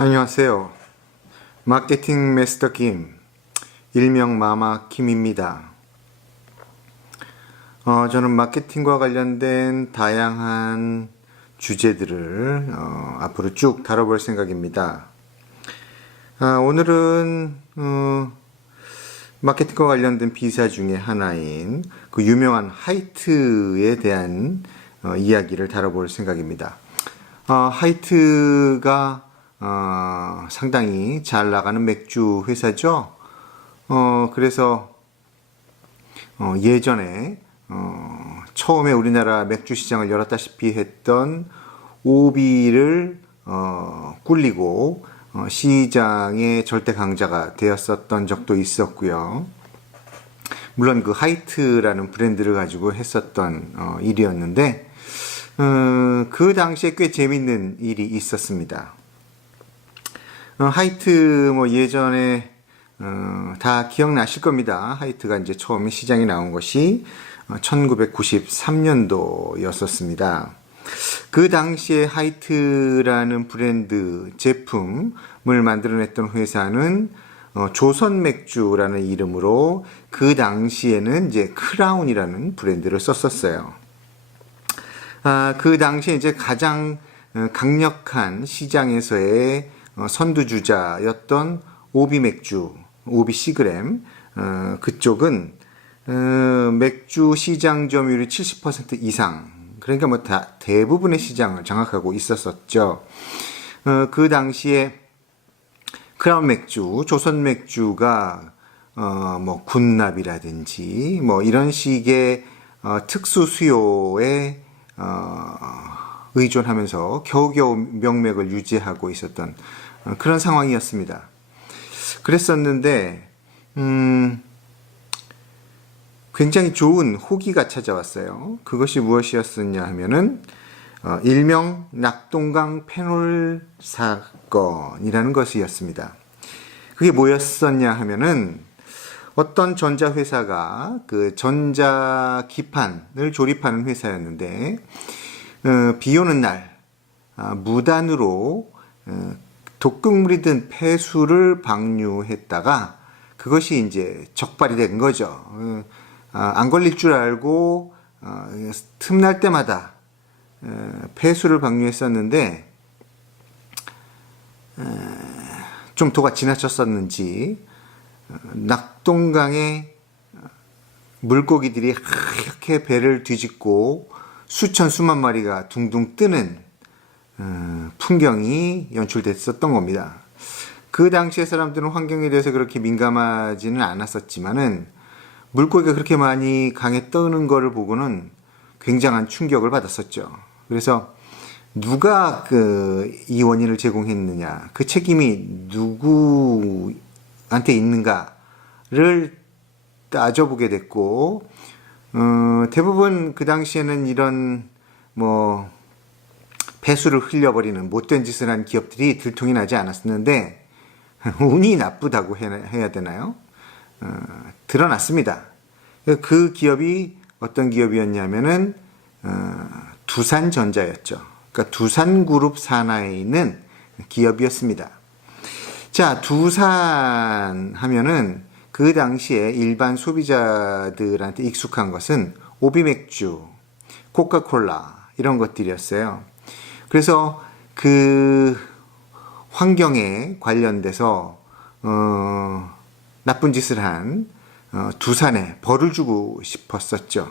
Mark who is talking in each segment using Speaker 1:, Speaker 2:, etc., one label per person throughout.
Speaker 1: 안녕하세요. 마케팅 마스터 김, 일명 마마 김입니다. 어, 저는 마케팅과 관련된 다양한 주제들을 어, 앞으로 쭉 다뤄볼 생각입니다. 아, 오늘은 어, 마케팅과 관련된 비사 중에 하나인 그 유명한 하이트에 대한 어, 이야기를 다뤄볼 생각입니다. 어, 하이트가 어, 상당히 잘 나가는 맥주 회사죠. 어, 그래서 어, 예전에 어, 처음에 우리나라 맥주 시장을 열었다시피 했던 오비를 어, 꿀리고 어, 시장의 절대 강자가 되었었던 적도 있었고요. 물론 그 하이트라는 브랜드를 가지고 했었던 어, 일이었는데 어, 그 당시에 꽤 재밌는 일이 있었습니다. 어, 하이트 뭐 예전에 어, 다 기억나실 겁니다. 하이트가 이제 처음에 시장에 나온 것이 1993년도였었습니다. 그 당시에 하이트라는 브랜드 제품을 만들어냈던 회사는 어, 조선 맥주라는 이름으로 그 당시에는 이제 크라운이라는 브랜드를 썼었어요. 아, 그 당시에 이제 가장 어, 강력한 시장에서의 어, 선두주자였던 오비 맥주, 오비 시그램, 어, 그쪽은 어, 맥주 시장 점유율이 70% 이상, 그러니까 뭐 다, 대부분의 시장을 장악하고 있었었죠. 어, 그 당시에 크라운 맥주, 조선 맥주가 어, 뭐 군납이라든지 뭐 이런 식의 어, 특수 수요에 어, 의존하면서 겨우겨우 명맥을 유지하고 있었던 어, 그런 상황이었습니다. 그랬었는데 음, 굉장히 좋은 호기가 찾아왔어요. 그것이 무엇이었었냐 하면은 어, 일명 낙동강 페놀 사건이라는 것이었습니다. 그게 뭐였었냐 하면은 어떤 전자 회사가 그 전자 기판을 조립하는 회사였는데 어, 비 오는 날 아, 무단으로 어, 독극물이 든 폐수를 방류했다가 그것이 이제 적발이 된 거죠. 어, 아, 안 걸릴 줄 알고 어, 틈날 때마다 어, 폐수를 방류했었는데 어, 좀 도가 지나쳤었는지 어, 낙동강에 물고기들이 하얗게 배를 뒤집고 수천 수만 마리가 둥둥 뜨는 어, 풍경이 연출됐었던 겁니다. 그 당시에 사람들은 환경에 대해서 그렇게 민감하지는 않았었지만은 물고기가 그렇게 많이 강에 떠는 거를 보고는 굉장한 충격을 받았었죠. 그래서 누가 그 이 원인을 제공했느냐, 그 책임이 누구한테 있는가를 따져보게 됐고, 어, 대부분 그 당시에는 이런 뭐 배수를 흘려버리는 못된 짓을 한 기업들이 들통이 나지 않았었는데 운이 나쁘다고 해야 되나요? 어, 드러났습니다. 그 기업이 어떤 기업이었냐면은 어, 두산전자였죠. 그러니까 두산그룹 산하에 있는 기업이었습니다. 자, 두산 하면은 그 당시에 일반 소비자들한테 익숙한 것은 오비맥주, 코카콜라 이런 것들이었어요. 그래서 그 환경에 관련돼서 어, 나쁜 짓을 한 어, 두산에 벌을 주고 싶었었죠.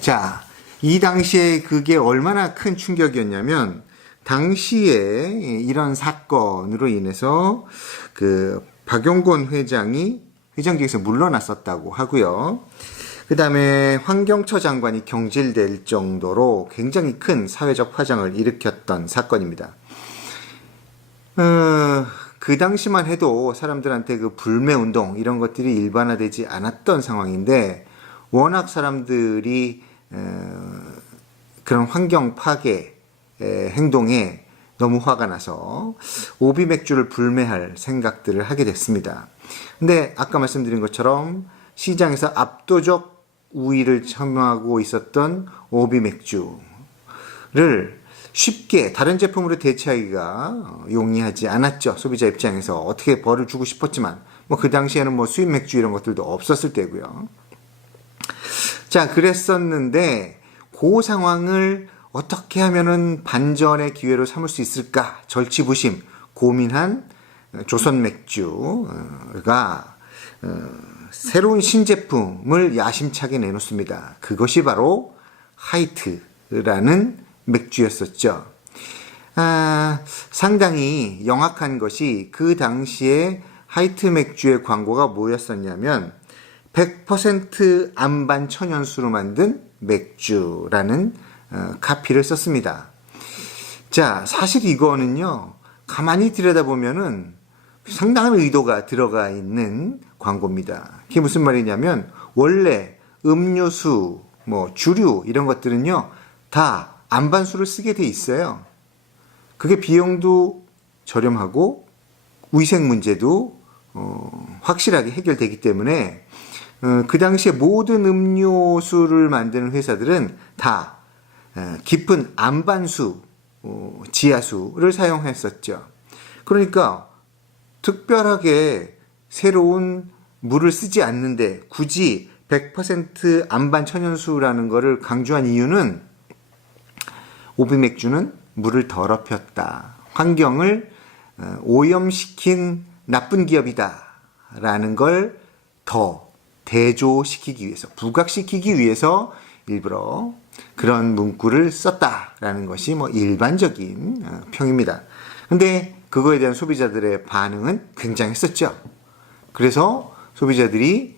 Speaker 1: 자, 이 당시에 그게 얼마나 큰 충격이었냐면 당시에 이런 사건으로 인해서 그 박용곤 회장이 회장직에서 물러났었다고 하고요. 그 다음에 환경처 장관이 경질될 정도로 굉장히 큰 사회적 화장을 일으켰던 사건입니다. 어, 그 당시만 해도 사람들한테 그 불매 운동 이런 것들이 일반화되지 않았던 상황인데 워낙 사람들이 어, 그런 환경 파괴 행동에 너무 화가 나서 오비 맥주를 불매할 생각들을 하게 됐습니다. 근데 아까 말씀드린 것처럼 시장에서 압도적 우위를 점하고 있었던 오비 맥주를 쉽게 다른 제품으로 대체하기가 어, 용이하지 않았죠. 소비자 입장에서 어떻게 벌을 주고 싶었지만 뭐 그 당시에는 뭐 수입 맥주 이런 것들도 없었을 때고요. 자, 그랬었는데 그 상황을 어떻게 하면은 반전의 기회로 삼을 수 있을까 절치부심 고민한 조선 맥주가 어, 새로운 신제품을 야심차게 내놓습니다. 그것이 바로 하이트라는 맥주였었죠. 아, 상당히 영악한 것이 그 당시에 하이트 맥주의 광고가 뭐였었냐면 100% 안반 천연수로 만든 맥주라는 어, 카피를 썼습니다. 자, 사실 이거는요, 가만히 들여다보면은 상당한 의도가 들어가 있는 광고입니다. 그게 무슨 말이냐면, 원래 음료수, 뭐, 주류, 이런 것들은요, 다 안반수를 쓰게 돼 있어요. 그게 비용도 저렴하고, 위생 문제도, 어, 확실하게 해결되기 때문에, 어, 그 당시에 모든 음료수를 만드는 회사들은 다 어, 깊은 안반수, 어, 지하수를 사용했었죠. 그러니까 특별하게 새로운 물을 쓰지 않는데 굳이 100% 안반 천연수라는 것을 강조한 이유는 오비맥주는 물을 더럽혔다. 환경을 어, 오염시킨 나쁜 기업이다. 라는 걸 더 대조시키기 위해서, 부각시키기 위해서 일부러 그런 문구를 썼다라는 것이 뭐 일반적인 어, 평입니다. 근데 그거에 대한 소비자들의 반응은 굉장했었죠. 그래서 소비자들이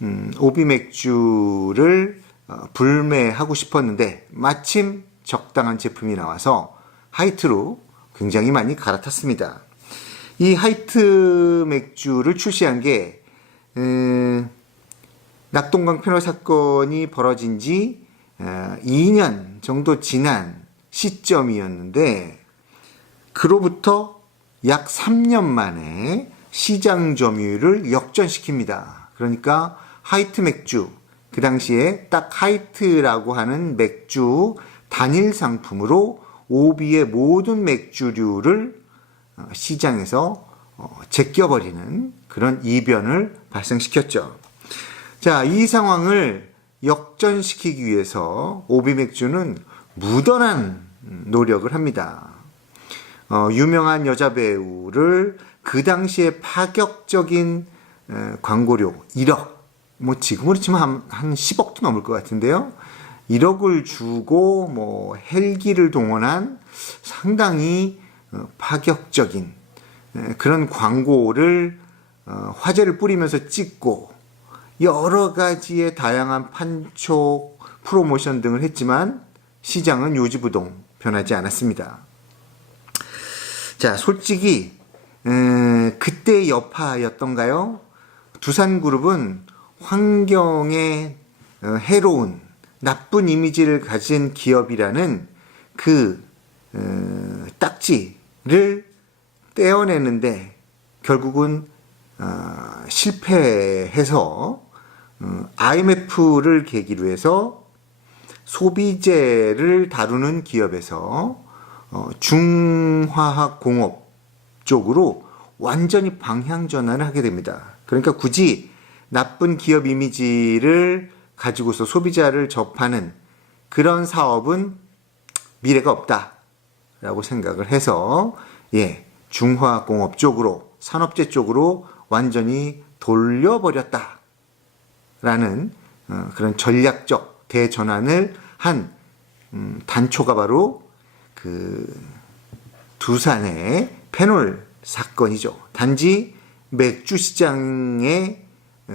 Speaker 1: 음, 오비 맥주를 어, 불매하고 싶었는데 마침 적당한 제품이 나와서 하이트로 굉장히 많이 갈아탔습니다. 이 하이트 맥주를 출시한 게 음, 낙동강 패널 사건이 벌어진 지 2년 정도 지난 시점이었는데 그로부터 약 3년 만에 시장 점유율을 역전시킵니다. 그러니까 하이트 맥주 그 당시에 딱 하이트라고 하는 맥주 단일 상품으로 오비의 모든 맥주류를 어, 시장에서 어, 제껴버리는 그런 이변을 발생시켰죠. 자, 이 상황을 역전시키기 위해서 오비 맥주는 무던한 노력을 합니다. 어, 유명한 여자 배우를 그 당시에 파격적인 에, 광고료 1억, 뭐 지금으로 치면 한, 한 10억도 넘을 것 같은데요. 1억을 주고 뭐 헬기를 동원한 상당히 어, 파격적인 에, 그런 광고를 어, 화제를 뿌리면서 찍고 여러 가지의 다양한 판촉, 프로모션 등을 했지만 시장은 요지부동 변하지 않았습니다. 자, 솔직히 음, 그때 여파였던가요? 두산그룹은 환경에 어, 해로운 나쁜 이미지를 가진 기업이라는 그 어, 딱지를 떼어내는데 결국은 어, 실패해서 어, IMF를 계기로 해서 소비재를 다루는 기업에서 어, 중화학 공업 쪽으로 완전히 방향 전환을 하게 됩니다. 그러니까 굳이 나쁜 기업 이미지를 가지고서 소비자를 접하는 그런 사업은 미래가 없다라고 생각을 해서 예, 중화학 공업 쪽으로 산업재 쪽으로 완전히 돌려버렸다. 라는 어, 그런 전략적 대전환을 한 음, 단초가 바로 그 두산의 페놀 사건이죠. 단지 맥주 시장의 어,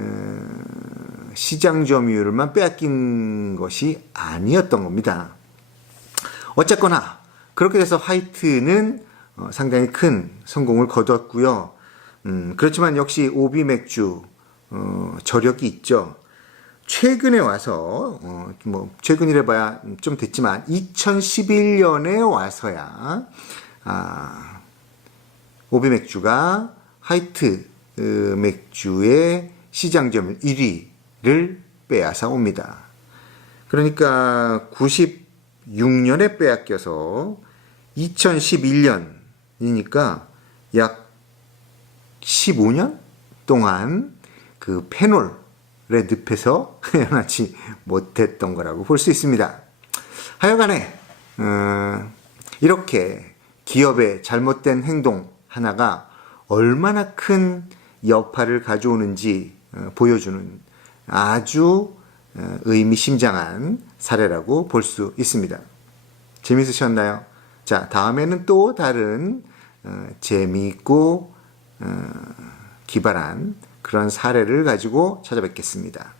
Speaker 1: 시장 점유율만 빼앗긴 것이 아니었던 겁니다. 어쨌거나 그렇게 돼서 화이트는 어, 상당히 큰 성공을 거뒀고요. 음, 그렇지만 역시 오비 맥주 어, 저력이 있죠. 최근에 와서 어, 뭐 최근이래 봐야 좀 됐지만 2011년에 와서야 아, 오비 맥주가 하이트 어, 맥주의 시장 점유 1위 를 빼앗아 옵니다. 그러니까 96년에 빼앗겨서 2011년이니까 약 15년 동안 그 페놀에 늪에서 헤어나지 못했던 거라고 볼 수 있습니다. 하여간에 어, 이렇게 기업의 잘못된 행동 하나가 얼마나 큰 여파를 가져오는지 어, 보여주는 아주 어, 의미심장한 사례라고 볼 수 있습니다. 재밌으셨나요? 자, 다음에는 또 다른 어, 재미있고 어, 기발한 그런 사례를 가지고 찾아뵙겠습니다.